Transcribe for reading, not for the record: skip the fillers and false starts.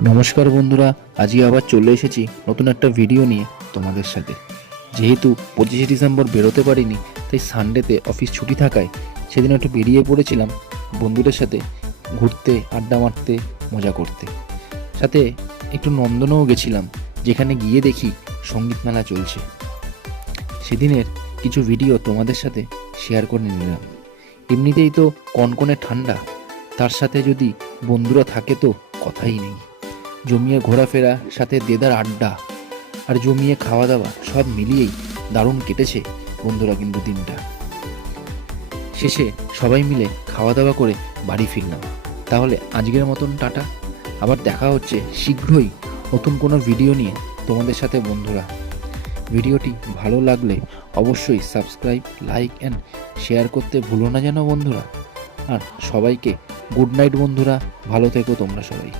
নমস্কার বন্ধুরা, আজকে আবার চলে এসেছি নতুন একটা ভিডিও নিয়ে তোমাদের সাথে। যেহেতু 25শে ডিসেম্বর বেরোতে পারিনি, তাই সানডেতে অফিস ছুটি থাকায় সেদিন একটু বেরিয়ে পড়েছিলাম বন্ধুদের সাথে ঘুরতে, আড্ডা মারতে, মজা করতে। সাথে একটু নন্দনেও গেছিলাম, যেখানে গিয়ে দেখি সঙ্গীত মেলা চলছে। সেদিনের কিছু ভিডিও তোমাদের সাথে শেয়ার করে নিলাম। এমনিতেই তো কনকনে ঠান্ডা, তার সাথে যদি বন্ধুরা থাকে তো কথাই নেই। জমিয়ে ঘোরাফেরা, সাথে দেদার আড্ডা আর জমিয়ে খাওয়া দাওয়া সব মিলিয়েই দারুণ কেটেছে বন্ধুরা কিন্তু দিনটা। শেষে সবাই মিলে খাওয়া দাওয়া করে বাড়ি ফিরলাম। তাহলে আজকের মতন টাটা, আবার দেখা হচ্ছে শীঘ্রই নতুন কোনো ভিডিও নিয়ে তোমাদের সাথে বন্ধুরা। ভিডিওটি ভালো লাগলে অবশ্যই সাবস্ক্রাইব, লাইক অ্যান্ড শেয়ার করতে ভুলো না যেন বন্ধুরা। আর সবাইকে গুড নাইট বন্ধুরা, ভালো থেকো তোমরা সবাই।